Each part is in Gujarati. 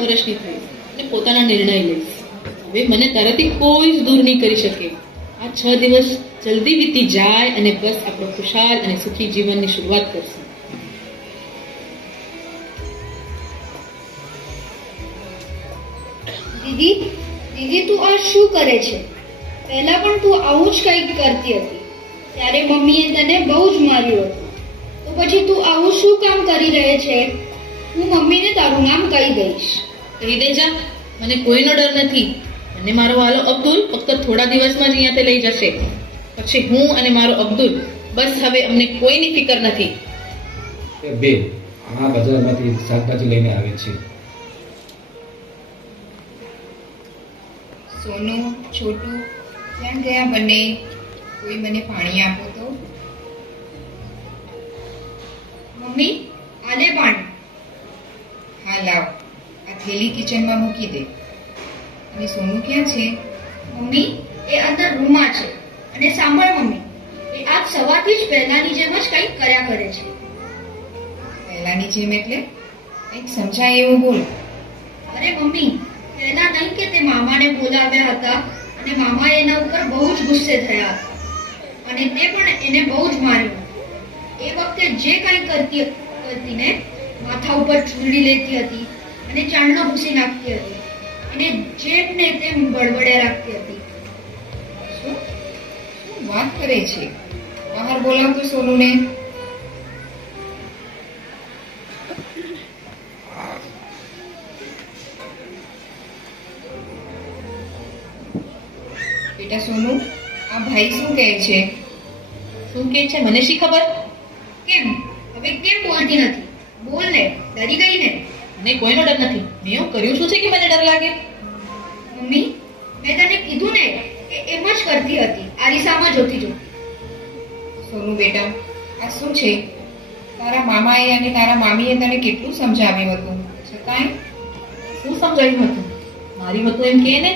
વર્ષની થઈશ અને પોતાના નિર્ણય લઈશ. હવે મને તારાથી કોઈ જ દૂર નહીં કરી શકે. આ 6 દિવસ જલ્દી વીતી જાય અને બસ આપણો ખુશાલ અને સુખી જીવનની શરૂઆત કરશું. દીદી તું આ શું કરે છે? પહેલા પણ તું આવું જ કંઈક કરતી હતી. ત્યારે મમ્મીએ તને બહુ જ માર્યું હતું. તો પછી તું આવું શું કામ કરી રહે છે? હું મમ્મીને તારું નામ કહી દઈશ. કહી દેજા, મને કોઈનો ડર નથી. અને મારો વાલો અબ્દુલ ફક્ત થોડા દિવસમાં જ અહીંયાથી લઈ જશે. પછી હું અને મારો અબ્દુલ, બસ હવે અમને કોઈની ફિકર નથી. બે આ બજારમાંથી શાકભાજી લઈને આવે છે. સોનુ, છોટુ, ક્યાં ગયા બંને? કોઈ મને પાણી આપો તો. મમ્મી, આલે પાણી. હા લાવ, આ થેલી કિચનમાં મૂકી દે. અને સોનુ ક્યાં છે? મમ્મી, એ અંદર રૂમમાં છે. અને સાંભળ મમ્મી, એ આજ સવારથી જ પહેલાની જેમ જ કંઈક કર્યા કરે છે. પહેલાની જેમ એટલે? કંઈક સમજાય એવું બોલ. અરે મમ્મી, પહેલા નહીં કે તે મામાને બોલાવ્યા હતા અને મામાએ એના ઉપર બહુ જ ગુસ્સે થયા હતા અને તે પણ એને બહુ જ માર્યું. એ વખતે જે કંઈ કરતી ને માથા ઉપર ચૂંદડી લેતી હતી અને ચાંદલો ભૂસી નાખતી હતી અને જેમ ને તેમ બળબડે રાખતી હતી. શું વાત કરે છે? બહાર બોલાવતો સોનુને. બેટા સોનુ, આ ભાઈ શું કહે છે? શું કે છે મને શી ખબર? કેમ હવે કેમ બોલતી નથી? બોલ ને, ડરી ગઈ ને? મને કોઈનો ડર નથી. મેં એવું કર્યું શું છે કે મને ડર લાગે? મમ્મી, મેં તને કીધું ને કે એમ જ કરતી હતી, આરીસામાં જોતી જોતી. સોનુ બેટા, આ શું છે? તારા મામાએ અને તારા મામીએ તને કેટલું સમજાવ્યું હતું, છતાંય શું સમજાવ્યું હતું? મારી હતું એમ કે ને,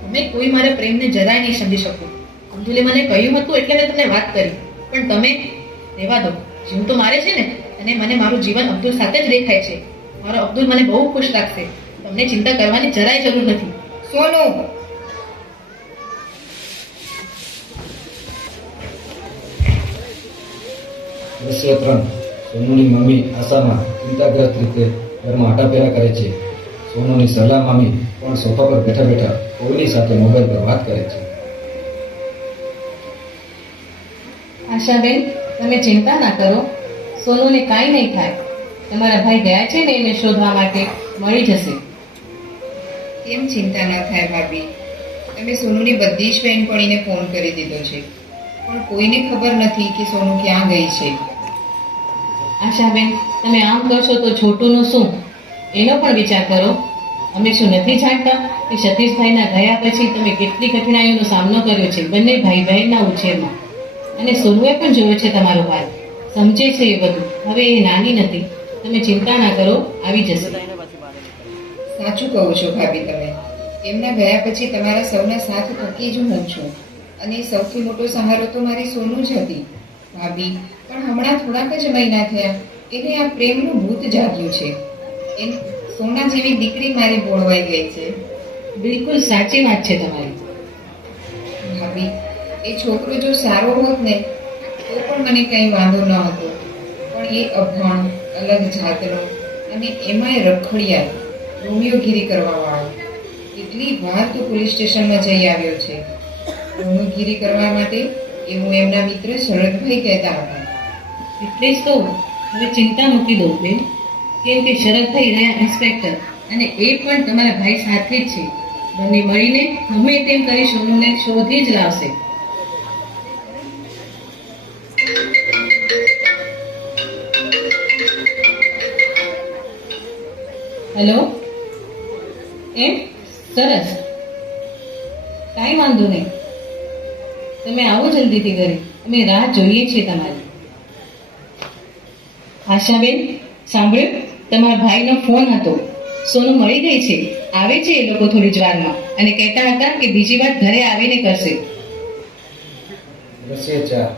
તમે કોઈ મારા પ્રેમને જરાય નહીં સમજી શકો. અબ્દુલે મને કહ્યું હતું એટલે મેં તમને વાત કરી. પણ તમે રહેવા દો. જીવ તો મારે છે ને, અને મને મારું જીવન અબ્દુલ સાથે જ દેખાય છે. મારો અબ્દુલ મને બહુ ખુશ રાખશે. તમને ચિંતા કરવાની જરાય જરૂર નથી. સોનુ, દ્રશ્ય 3. સોનુની મમ્મી આશામાં ચિંતાગ્રસ્ત રીતે ઘરમાં આટાફેરા કરે છે. સોનુની સલાહ મામી પણ સોફા પર બેઠા બેઠા કોઈની સાથે મોબાઈલ પર વાત કરે છે. આશાબેન, તમે ચિંતા ના કરો. સોનુને કાંઈ નહીં થાય. તમારા ભાઈ ગયા છે ને એને શોધવા માટે, મળી જશે. કેમ ચિંતા ન થાય ભાભી? તમે સોનુની બધી જ બહેનપણીને ફોન કરી દીધો છે, પણ કોઈને ખબર નથી કે સોનુ ક્યાં ગઈ છે. આશાબેન, તમે આમ કરશો તો છોટુનું શું? એનો પણ વિચાર કરો. અમે શું નથી જાણતા કે સતીશભાઈના ગયા પછી તમે કેટલી કઠિનાઈઓનો સામનો કર્યો છે બંને ભાઈ બહેનના ઉછેરમાં? અને સોનુએ પણ જોયો છે તમારો ભાઈ, સમજે છે એ બધું. હવે એ નાની નથી. તમે ચિંતા ના કરો, આવી જશે. સાચું કહો છો ભાભી તમે. એમના ગયા પછી તમારા સૌના સાથ થકી જ હું છું, અને સૌથી મોટો સહારો તો મારી સોનુ જ હતી. ભાભી, પણ હમણાં થોડાક જ મહિના થયા એને આ પ્રેમનું ભૂત જાગ્યું છે. એ સોના જેવી દીકરી મારી બોળવાઈ ગઈ છે. બિલકુલ સાચી વાત છે તમારી. ભાભી, એ છોકરો જો સારો હોત ને તો પણ મને કંઈ વાંધો ન હતો, પણ એ અભણ, અલગ જાતનો અને એમાંય રખડિયા, રોમિયોગીરી કરવાવાળો. કેટલી વાર તો પોલીસ સ્ટેશનમાં જઈ આવ્યો છે રોમિયોગીરી કરવા માટે. એવું એમના મિત્ર શરદભાઈ કહેતા હતા. એટલે જ તો હવે ચિંતા મૂકી દો બેન. કેમ કે શરદભાઈ રહ્યા ઇન્સ્પેક્ટર, અને એ પણ તમારા ભાઈ સાથે જ છે. બંને મળીને ગમે તેમ કરી સોનુને શોધી જ લાવશે. હેલો, એમ? સરસ, કાંઈ વાંધો નહીં. તમે આવો જલ્દીથી ઘરે. અમે રાહ જોઈએ છીએ તમારી. આશાબેન, સાંભળ્યું? તમારા ભાઈનો ફોન હતો. સોનુ મળી ગઈ છે. આવે છે એ લોકો થોડી જ વારમાં, અને કહેતા હતા કે બીજી વાર ઘરે આવીને કરશે. દ્રશ્ય 4.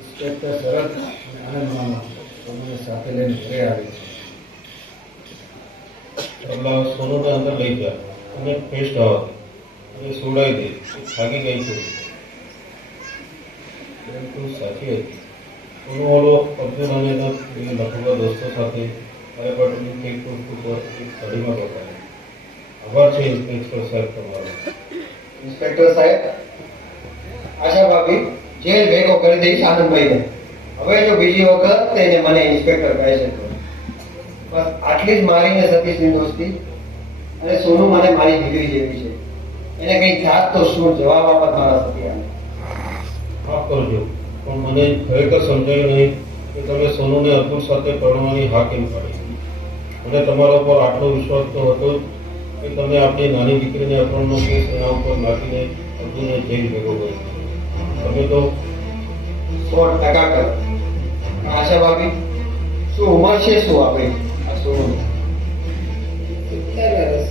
ઇન્સ્પેક્ટર શરદ અને આનંદ મામા સોનુને સાથે લઈને ઘરે આવે છે. એટલે સોનુને અંદર લઈ જા અને ફેસ્ટ આવવા દે અને સુવડાવી દે. એ થાકી ગઈ છે. બિલકુલ સાચી હતી. સોનુ ઓલો અર્જુન અને એના બે લખુકા દોસ્તો સાથે કાર્યપાટની ચેકપોસ્ટ ઉપર એક ગાડીમાં રોકાયા. આભાર છે ઇન્સ્પેક્ટર સાહેબ તમારો. ઇન્સ્પેક્ટર સાહેબ, આશા ભાભી જેલ ભેગો કરી દઈશ આનંદભાઈને. હવે જો બીજી વખત એને મને ઇન્સ્પેક્ટર કહે છે તો બસ આટલી જ મારીને સતીશની દોસ્તી. અને સોનુ મને મારી દીકરી જેવી છે. એને કંઈક થાત તો શું જવાબ આપત મારા સતિયાને. માફ કરજો, પણ મને ખરેખર સમજાયું નહીં કે તમે સોનુને અતુલ સાથે પરણવાની હા કેમ પાડી. મને તમારા ઉપર આટલો વિશ્વાસ તો હતો જ કે તમે આપણી નાની દીકરીને અપહરણનો કેસ એના ઉપર નાખીને અતુલને જેલ ભેગો કર્યો. તમે તો 100% કરો. આશા ભાભી, શું ઉંમર છે શું આપણી આ સોનુ? 17 વર્ષ.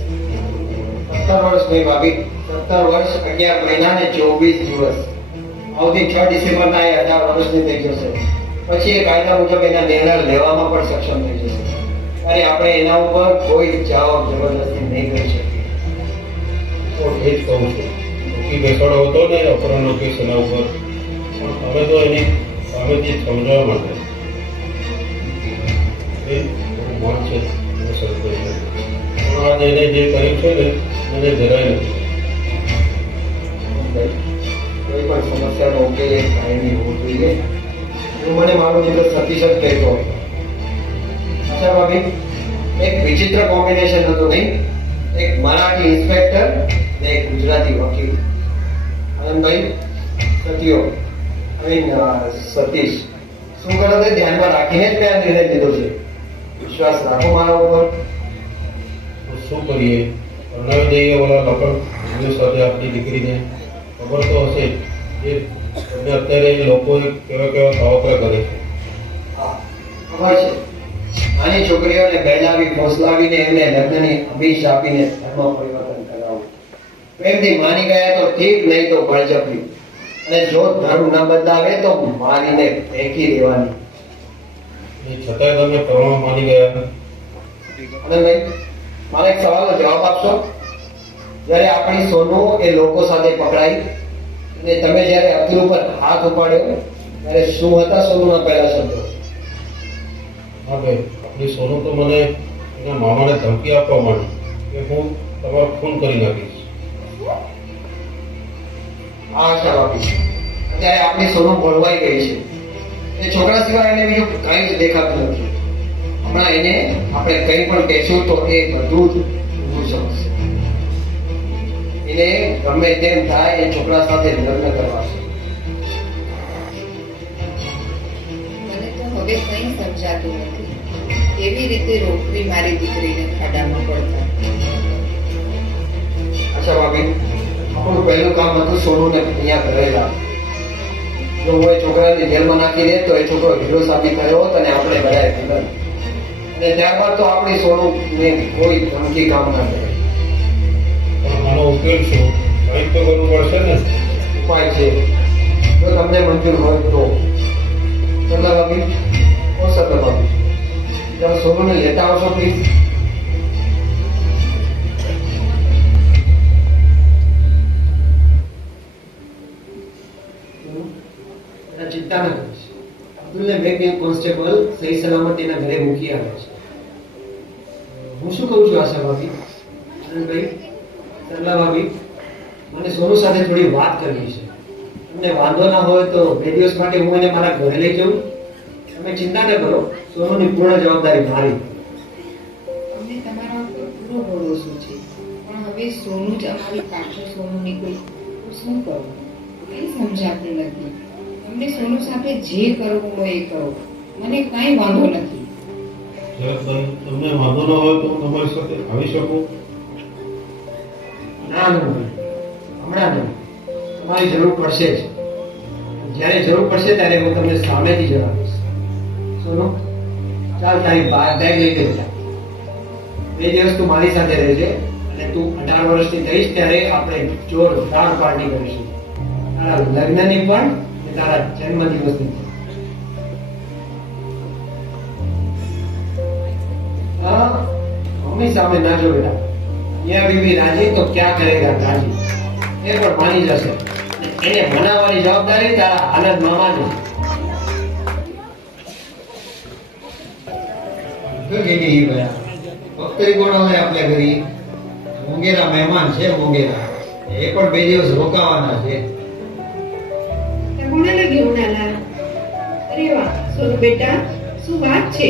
17 વર્ષ નહીં ભાભી, 17 વર્ષ 11 મહિના ને 24 દિવસ. આવતી 6 ડિસેમ્બરના એ 18 વર્ષની થઈ જશે. પછી એ કાયદા મુજબ એના નિર્ણય લેવામાં પણ સક્ષમ થઈ જશે. અને આપણે એના ઉપર કોઈ જવાબ જબરદસ્તી નહીં કરી શકીએ. તો એ જ કહું છું. નક્કી બેસાડો હતો ને અપહરણનો કેસ એના ઉપર, પણ તમે તો એની સામેથી સમજાવવા માટે એ બહુ મન છે એને સમજાય છે. પણ આજે એને જે કર્યું છે ને એને જરાય નથી. કોઈ પણ સમસ્યાનો ઉકેલ એક કાયમી હોવો જોઈએ. એવું મને મારું મિત્ર સતીશ જ કહેતો હતો. આશા ભાભી, એક વિચિત્ર કોમ્બિનેશન હતું નહીં? એક મરાઠી ઇન્સ્પેક્ટર ને એક ગુજરાતી વકીલ. આનંદભાઈ, સતીયો સતીશ શું કરો તે ધ્યાનમાં રાખીને જ મેં આ નિર્ણય લીધો છે. વિશ્વાસ રાખો મારા ઉપર. તો શું કરીએ? પરણાવી દઈએ ઓલા લખન સાથે આપણી દીકરીને. ખબર તો હશે એ તમને અત્યારે એ લોકો કેવા કેવા કાવતરા કરે છે. હા, ખબર છે. નાની છોકરીઓને બહેલાવી ફોસલાવીને એમને લગ્નની અભિષ આપીને ધર્મ પરિવર્તન કરાવવું. પ્રેમથી માની ગયા તો ઠીક, નહીં તો બળજબરી. અને જો ધર્મ ન બદલાવે તો મારીને ફેંકી દેવાની. એ છતાંય તમે પરણવા માની ગયા. આનંદભાઈ, મારા એક સવાલનો જવાબ આપશો? જ્યારે આપણી સોનુ એ લોકો સાથે પકડાઈ અને તમે જ્યારે અતુલ ઉપર હાથ ઉપાડ્યો ત્યારે શું હતા સોનુના પહેલા શબ્દો? હા ભાઈ, આપણી સોનુ તો મને એના મામાને ધમકી આપવા માંડી કે હું તમારો ખૂન કરી નાખીશ. હા આશા ભાભી, અત્યારે આપણી સોનુ ભોળવાઈ ગઈ છે. એ છોકરા સિવાય એને બીજું કંઈ જ દેખાતું નથી. હમણાં એને આપણે કંઈ પણ કહેશું તો એ બધું જ ઊંધું સમજશે. એને ગમે તેમ થાય એ છોકરા સાથે લગ્ન કરવા છે. મને તો હવે કંઈ સમજાતું નથી. કેવી રીતે રોકવી મારી દીકરીને ખાડામાં પડતા. અચ્છા ભાભી, આપણું પહેલું કામ હતું સોનુને અહીંયા ઘરે લાવ. જો હું એ છોકરાને જેલમાં નાખી દે તો એ છોકરો હીરો સાબિત થયો હોત અને આપણે બધાએ ભેગા. અને ત્યારબાદ તો આપણી સોનુને કોઈ ધમકી કામ ના કરે. પણ આનો ઉકેલ શું? કંઈક તો કરવું પડશે ને. ઉપાય છે, જો તમને મંજૂર હોય તો. સરલા ભાભી, ઓ સરલા ભાભી, જરા સોનુને લેતા આવશો પ્લીઝ. ચિંતા ન કરીશ. અબ્દુલને બે કોન્સ્ટેબલ સહી સલામત એના ઘરે મૂકી આવે છે. હું શું કહું છું આશા ભાભી, આનંદભાઈ, સરલા ભાભી, મને સોનુ સાથે થોડી વાત કરવી છે. તમને વાંધો ના હોય તો 2 દિવસ માટે હું એને મારા ઘરે લઈ જાઉં. તમે ચિંતા ન કરો, સોનુની પૂર્ણ જવાબદારી મારી. અમને તમારા ઉપર પૂરો ભરોસો છે, પણ હવે સોનું જ અમારી પાછળ સોનું નીકળ્યું તો શું કરવું કંઈ સમજાતું નથી. તમને સોનુ સાથે જે કરવું હોય એ કરો, મને કાંઈ વાંધો નથી. તમને વાંધો ન હોય તો હું તમારી સાથે આવી શકું? ના ભાઈ, હમણાં નહીં. તમારી જરૂર પડશે જ. જ્યારે જરૂર પડશે ત્યારે હું તમને સામેથી જણાવીશ. સોનુ, ચાલ તારી બેગ લઈ ગઈ. 2 દિવસ તું મારી સાથે રહેજે અને તું 18 વર્ષની થઈશ ત્યારે આપણે જોરદાર પાર્ટી કરીશું. તારા લગ્નની પણ અને તારા જન્મદિવસની પણ. હા, મમ્મી કોઈની સામે ના જો બેટા. મિયા બીવી રાજી તો ક્યાં કરેગા રાજી. એ પણ માની જશે. એને મનાવવાની જવાબદારી તારા આનંદ મામાની. गेली बया फक्त कोण આવે आपल्या घरी મોંઘેરા મહેમાન છે મોંઘેરા એ પણ 2 દિવસ રોકાવાના છે કોણાને घेऊन आला अरे वाह सोनू बेटा શું વાત છે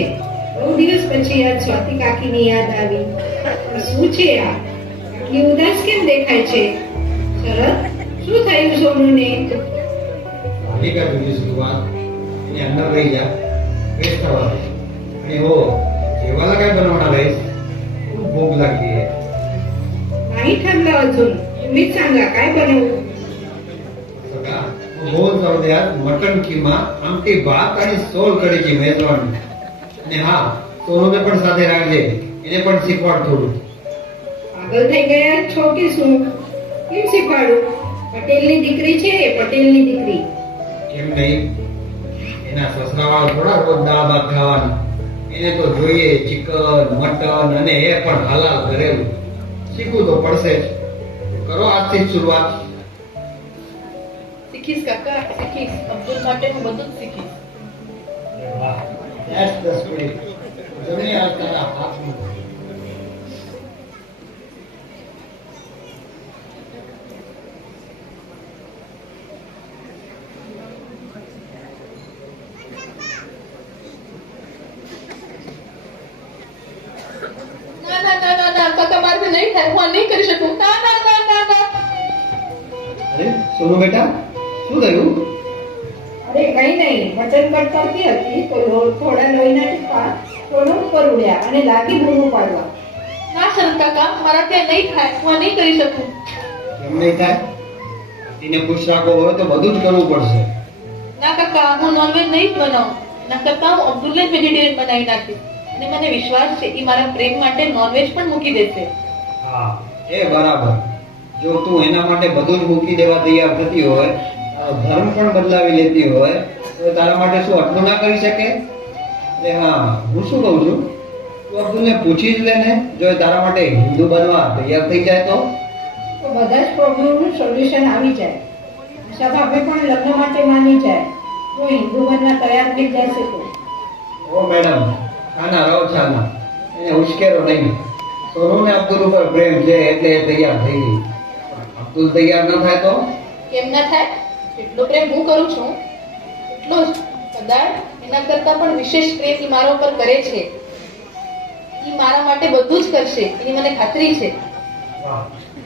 બહુ દિવસ પછી આ સ્વાતિ કાકીની યાદ આવી પણ શું છે આ આટલી ઉદાસ કેમ દેખાય છે શરદ શું થયું સોનુને પાલિકા तुझी सुरुवात એને અંદર લઈ જા बेस्ट થવા દે અને હો जेवायला काय बनवणार आहेस खूप भूक लागली आहे नाही ठरलं अजून तुम्हीच सांगा काय बनवू सगळा बोल जाऊ द्या मटन किमा आमटी भात आणि सोल कढीची मेजवानी અને હા સોનુને પણ સાથે રાખજે એને પણ શીખવાડ થોડું પાગલ થઈ ગયા છો કે શું કેમ શીખવાડું પટેલની દીકરી છે પટેલની દીકરી કેમ નહીં એના સસરાવાળા થોડા રોજ દાળ ભાત ખાવાના એને તો જોઈએ ચિકન મટન અને એ પણ હલાલ કરેલું શીખવું તો પડશે જ કરો આજથી જ શરૂઆત શીખીશ કાકા શીખીશ અબ્દુલ માટે હું બધું જ શીખીશ વાહ ધેટ્સ ધ સ્પિરિટ જમે આ તારા હાથમાં ના ના ના ના ના કાકા મારાથી નહીં થાય હું આ નહીં કરી શકું ના ના ના ના ના અરે સોનુ બેટા શું થયું અરે કઈ નહીં મટન કટ કરતી હતી તો થોડા લોહીના ટીપા સોનુ ઉપર ઉડ્યા અને લાગી ભૂમું પાડવા ના શરદ કાકા મારાથી આ નહીં થાય હું આ નહીં કરી શકું કેમ નહીં થાય એને ખુશ રાખવો હોય તો બધું જ કરવું પડશે ના કાકા હું નોનવેજ નહીં જ બનાવું ના કરતા હું અબ્દુલને જ વેજીટેરિયન બનાવી નાખીશ અને મને વિશ્વાસ છે એ મારા પ્રેમ માટે નોનવેજ પણ મૂકી દેશે હા એ બરાબર જો તું એના માટે બધું જ મૂકી દેવા તૈયાર થતી હોય તારો ધર્મ પણ બદલાવી લેતી હોય તો એ તારા માટે શું આટલું ના કરી શકે એટલે હા હું શું કહું છું તું અબ્દુલને પૂછી જ લે ને જો એ તારા માટે હિન્દુ બનવા તૈયાર થઈ જાય તો બધા જ પ્રોબ્લેમનું સોલ્યુશન આવી જાય આશા ભાભે પણ લગ્ન માટે માની જાય તો હિન્દુ બનવા તૈયાર થઈ જશે તો ઓ મેડમ ખાના રહો છાના એને ઉશ્કેરો નહીં સોનુને અબ્દુલ ઉપર પ્રેમ છે એટલે એ તૈયાર થઈ ગઈ અબ્દુલ તૈયાર ન થાય તો કેમ ના થાય એટલો પ્રેમ હું કરું છું એટલો જ કદાચ એના કરતા પણ વિશેષ પ્રેમ ઈ મારા ઉપર કરે છે ઈ મારા માટે બધું જ કરશે એની મને ખાતરી છે વાહ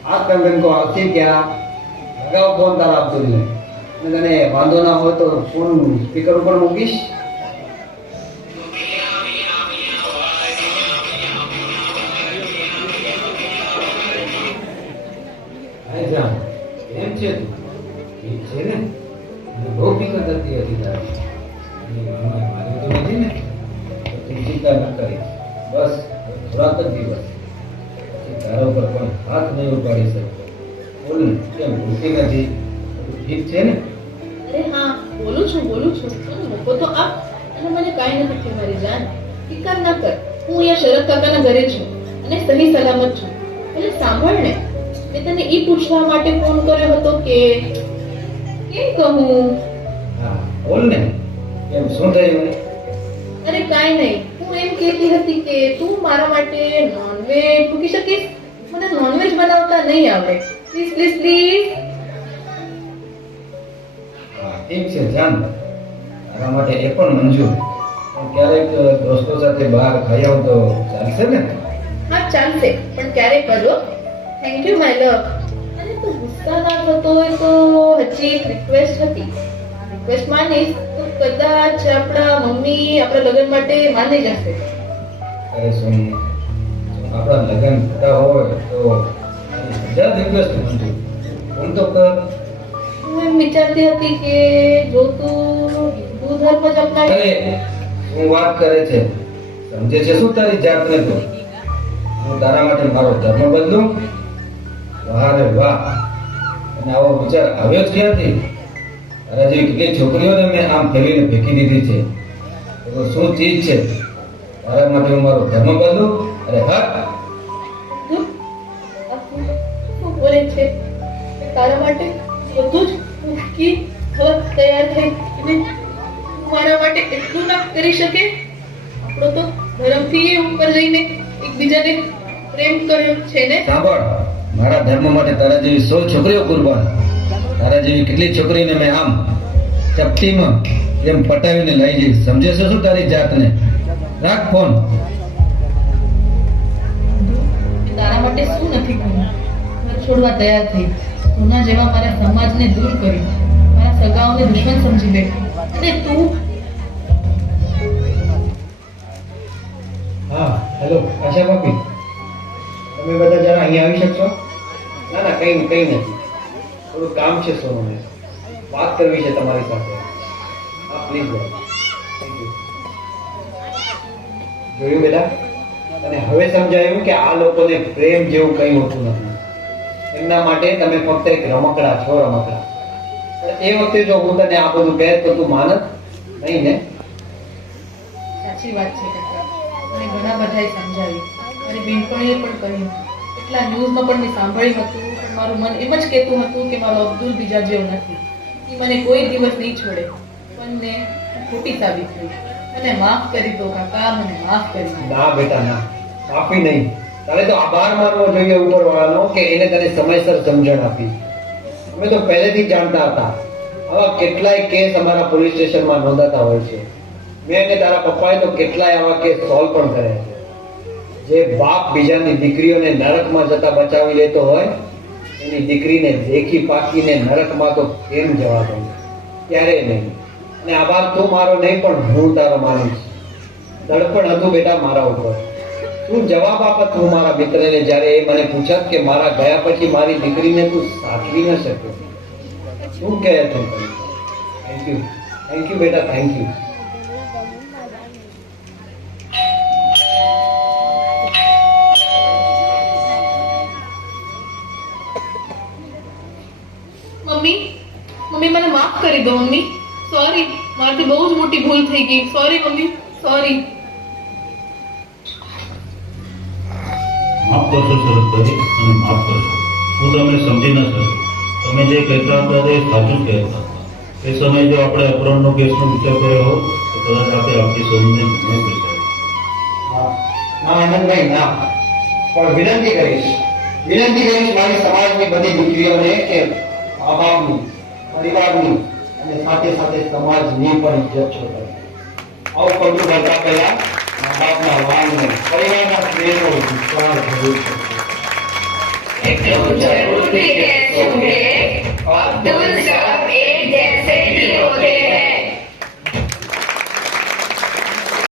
આ કંગન કો આથી क्या લગાવ ફોન તારા અબ્દુલને અને તને વાંધો ના હોય તો ફોન સ્પીકર ઉપર મૂકીશ આય જા કેમ છે તું ઠીક છે ને મને બહુ ફિકર થતી હતી તારી અને મામા મારી તો નથી ને તો તું ચિંતા ન કરીશ બસ થોડાક જ દિવસ પછી તારા ઉપર પણ હાથ નહીં ઉપાડી શકતો બોલ ને કેમ ભૂલતી નથી બધું ઠીક છે ને અરે હા બોલું છું મને મોકો તો આપ અને મને કાંઈ નથી થયું મારી જાન ફિકર ના કર હું અહીંયા શરદ કાકાના ઘરે છું અને સહી સલામત છું એટલે સાંભળ ને મેં તને ઈ પૂછવા માટે ફોન કર્યો હતો કે કેમ કહું હા બોલ ને કેમ શું થયું અરે કાંઈ નહીં હું એમ કહેતી હતી કે તું મારા માટે નોનવેજ મૂકી શકીશ મને નોનવેજ બનાવતા નહીં આવડે પ્લીઝ પ્લીઝ પ્લીઝ હા ઠીક છે જાન તારા માટે એ પણ મંજૂર પણ ક્યારેક દોસ્તો સાથે બહાર ખાઈ આવું તો ચાલશે ને હા ચાલશે પણ ક્યારે કરો થેન્ક યુ માય લવ અને તું ગુસ્સા ના થતો હોય તો હજી એક રિક્વેસ્ટ હતી રિક્વેસ્ટ માનીશ તો કદાચ આપણા મમ્મી આપણા લગ્ન માટે માની જશે અરે સુન આપણા લગ્ન થતા હોય તો હજાર રિક્વેસ્ટ મંજૂર ફોન તો કર હું એમ વિચારતી હતી કે જો તું હિન્દુ ધર્મ જ અપનાવી અરે શું વાત કરે છે સમજે છે શું તારી જાતને તો હું તારા માટે મારો ધર્મ બદલું વાહ રે વાહ અને આવો વિચાર આવ્યો જ ક્યાંથી તારા જેવી કેટલી છોકરીઓને મેં આમ ફેરીને ફેંકી દીધી છે તો શું ચીજ છે તારા માટે હું મારો ધર્મ બદલું અરે હટ કરે છે કે તારા માટે બધું જ મૂકી થવા તૈયાર થઈ અને તું મારા માટે એટલું ના કરી શકે? આપણો તો ધર્મથી એ ઉપર જઈને એકબીજાને પ્રેમ કર્યો છે ને. સાંભળ, મારા ધર્મ માટે તારા જેવી 100 છોકરીઓ કુરબાન. તારા જેવી કેટલી છોકરીને મેં આમ ચપટીમાં એમ પટાવીને લઈ જઈશ. સમજે છે શું તારી જાતને? રાખ ફોન. તારા માટે શું નથી કર્યું? ઘર છોડવા તૈયાર થઈ, સોના જેવા મારા સમાજને દૂર કર્યું, મારા સગાઓને દુશ્મન સમજી બેઠી, અને તું હા, હેલો આશા ભાભી, તમે બધા જરા અહીંયા આવી શકશો? ના ના, કંઈ નથી, થોડું કામ છે સોનુને, વાત કરવી છે તમારી સાથે. હા પ્લીઝ બેટા. Thank you. જોયું બેટા, અને હવે સમજાયું કે આ લોકોને પ્રેમ જેવું કંઈ હોતું નથી. એમના માટે તમે ફક્ત એક રમકડા છો, રમકડા. એ વખતે જો હું તને આ બધું કહે તો તું માનત નહીં ને? સાચી વાત છે કાકા. મને ઘણા બધાએ સમજાવી, મારી બેનપણીએ પણ કહ્યું, એટલા ન્યૂઝમાં પણ મેં સાંભળ્યું હતું, પણ મારું મન એમ જ કહેતું હતું કે મારો અબ્દુલ બીજા જેવો નથી, એ મને કોઈ દિવસ નહીં છોડે. પણ મેં ખોટી સાબિત થઈ. મને માફ કરી દો કાકા, મને માફ કરી દો. ના બેટા ના, માફી નહીં. તારે તો આભાર માનવો જોઈએ ઉપરવાળાનો કે એને તને સમયસર સમજણ આપી. અમે તો પહેલેથી જાણતા હતા. આવા કેટલાય કેસ અમારા પોલીસ સ્ટેશનમાં નોંધાતા હોય છે. મેં અને તારા પપ્પાએ તો કેટલાય આવા કેસ સોલ્વ પણ કર્યા છે. જે બાપ બીજાની દીકરીઓને નરકમાં જતા બચાવી લેતો હોય, એની દીકરીને દેખી પાકીને નરકમાં તો કેમ જવા દઉં? ક્યારે નહીં. અને આભાર તું મારો નહીં, પણ હું તારો માનીશ. દડપણ હતું બેટા મારા ઉપર. તું જવાબ આપત હું મારા મિત્રને જ્યારે એ મને પૂછત કે મારા ગયા પછી મારી દીકરીને તું સાચવી ન શક્યો. શું કહે તું? થેન્ક યુ બેટા, થેન્ક યુ. મમ્મી, મને માફ કરી દો મમ્મી. સોરી, મારાથી બહુ જ મોટી ભૂલ થઈ ગઈ. Sorry mummy, sorry. માફ કરશો શરદભાઈ, અને માફ કરશો. હું તમને સમજી ન શક્યો. તમે જે કહેતા હતા તે સાચું જ કહેતા હતા. એ સમયે જો આપણે અપહરણનો કેસનો વિચાર કર્યો હોત તો કદાચ આપણે આપણી સોનને ન બેસાડ્યું. ના આનંદભાઈ ના, પણ વિનંતી કરીશ મારી સમાજની બધી દીકરીઓને કે મા બાપની, પરિવારની અને સાથે સાથે સમાજની પણ ઇજ્જત છોડે. આવું પગલું ભરતા પહેલા મા બાપના વાણને, પરિવારના સ્નેહનો વિશ્વાસ જરૂર છે. એટલું જરૂરથી કહેશું કે અબ્દુલ